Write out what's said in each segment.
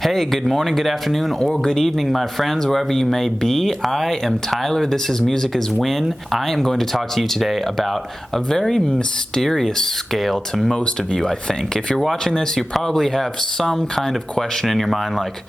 Hey, good morning, good afternoon, or good evening, my friends, wherever you may be. I am Tyler. This is Music is Win. I am going to talk to you today about a very mysterious scale to most of you, I think. If you're watching this, you probably have some kind of question in your mind like,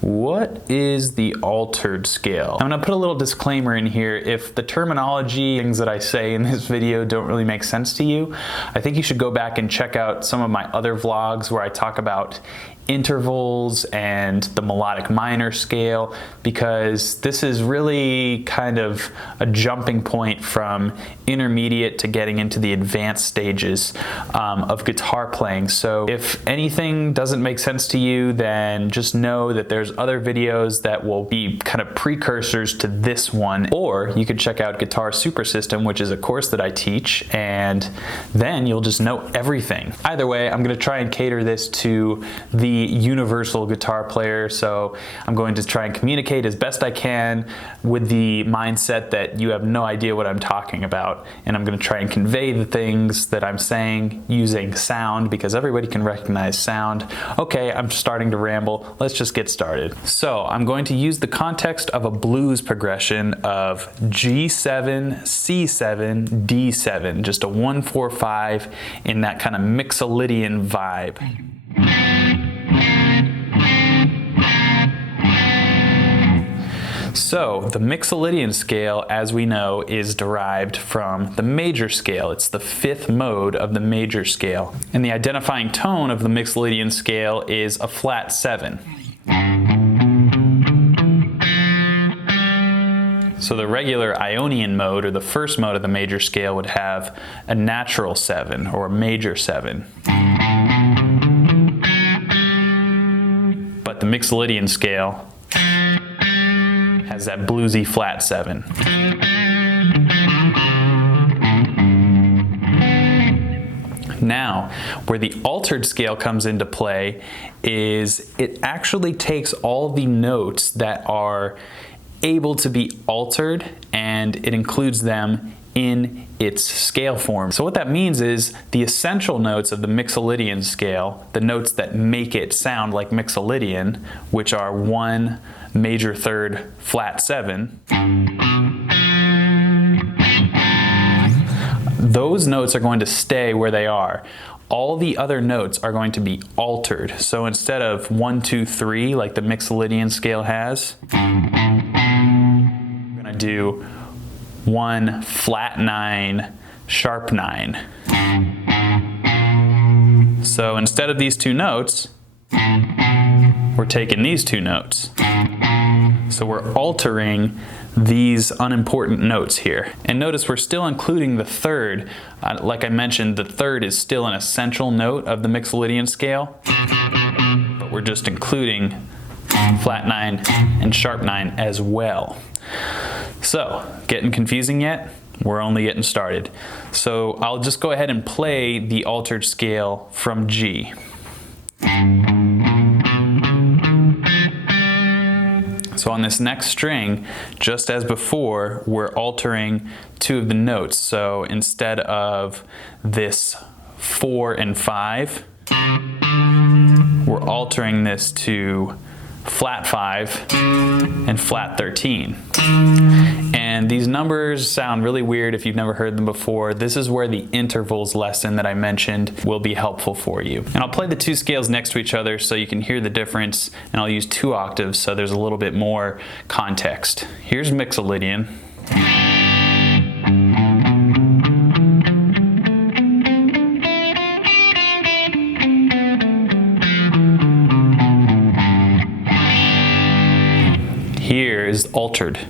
what is the altered scale? I'm going to put a little disclaimer in here. If the terminology, things that I say in this video don't really make sense to you, I think you should go back and check out some of my other vlogs where I talk about intervals and the melodic minor scale, because this is really kind of a jumping point from intermediate to getting into the advanced stages of guitar playing. So if anything doesn't make sense to you, then just know that there's other videos that will be kind of precursors to this one, or you could check out Guitar Super System, which is a course that I teach, and then you'll just know everything. Either way, I'm going to try and cater this to the universal guitar player, so I'm going to try and communicate as best I can with the mindset that you have no idea what I'm talking about, and I'm going to try and convey the things that I'm saying using sound, because everybody can recognize sound. Okay, I'm starting to ramble. Let's just get started. So I'm going to use the context of a blues progression of G7, C7, D7, just a 1-4-5 in that kind of mixolydian vibe. So the mixolydian scale, as we know, is derived from the major scale. It's the fifth mode of the major scale. And the identifying tone of the mixolydian scale is a flat 7. So the regular Ionian mode, or the first mode of the major scale, would have a natural 7 or a major 7. But the mixolydian scale has that bluesy flat 7. Now, where the altered scale comes into play is it actually takes all the notes that are able to be altered and it includes them in its scale form. So what that means is the essential notes of the mixolydian scale, the notes that make it sound like mixolydian, which are 1 major third flat 7, those notes are going to stay where they are. All the other notes are going to be altered. So instead of 1, 2, 3 like the mixolydian scale has, we're going to do 1 flat 9, sharp 9. So instead of these two notes, we're taking these two notes. So we're altering these unimportant notes here. And notice we're still including the third. Like I mentioned, the third is still an essential note of the mixolydian scale, but we're just including flat 9 and sharp 9 as well. So, getting confusing yet? We're only getting started. So I'll just go ahead and play the altered scale from G. So on this next string, just as before, we're altering two of the notes. So instead of this 4 and 5, we're altering this to flat 5 and flat 13. And these numbers sound really weird if you've never heard them before. This is where the intervals lesson that I mentioned will be helpful for you. And I'll play the two scales next to each other so you can hear the difference, and I'll use 2 octaves so there's a little bit more context. Here's mixolydian. Here is altered.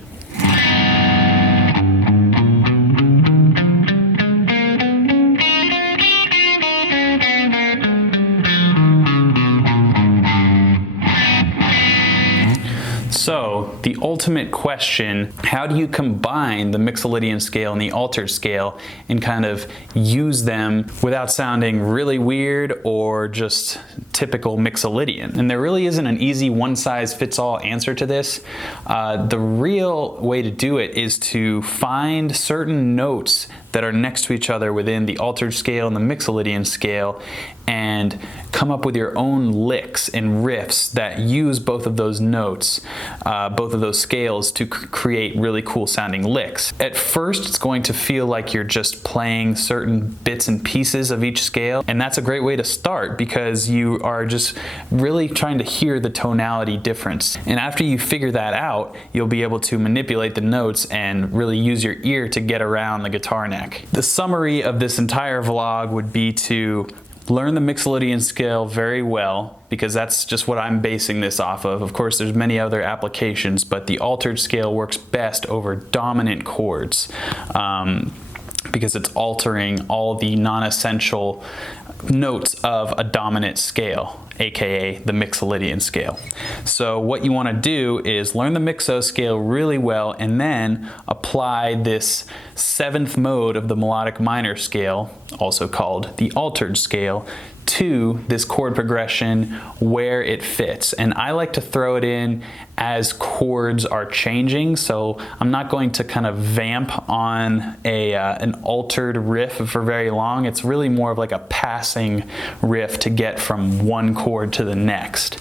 So the ultimate question, how do you combine the mixolydian scale and the altered scale and kind of use them without sounding really weird or just typical mixolydian? And there really isn't an easy one-size-fits-all answer to this. The real way to do it is to find certain notes that are next to each other within the altered scale and the mixolydian scale, and come up with your own licks and riffs that use both of those notes, both of those scales, to create really cool sounding licks. At first, it's going to feel like you're just playing certain bits and pieces of each scale, and that's a great way to start because you are just really trying to hear the tonality difference. And after you figure that out, you'll be able to manipulate the notes and really use your ear to get around the guitar neck. The summary of this entire vlog would be to learn the mixolydian scale very well, because that's just what I'm basing this off of. Of course, there's many other applications, but the altered scale works best over dominant chords because it's altering all the non-essential notes of a dominant scale, aka the mixolydian scale. So what you want to do is learn the mixo scale really well and then apply this 7th mode of the melodic minor scale, also called the altered scale, to this chord progression where it fits. And I like to throw it in as chords are changing, so I'm not going to kind of vamp on an altered riff for very long. It's really more of like a passing riff to get from one chord to the next.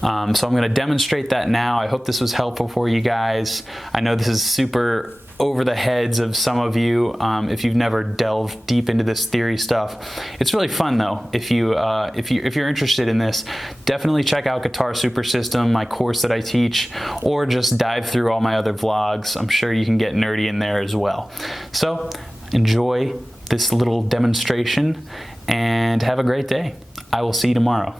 So I'm going to demonstrate that now. I hope this was helpful for you guys. I know this is super over the heads of some of you if you've never delved deep into this theory stuff. It's really fun though. If you're interested in this, definitely check out Guitar Super System, my course that I teach, or just dive through all my other vlogs. I'm sure you can get nerdy in there as well. So enjoy this little demonstration and have a great day. I will see you tomorrow.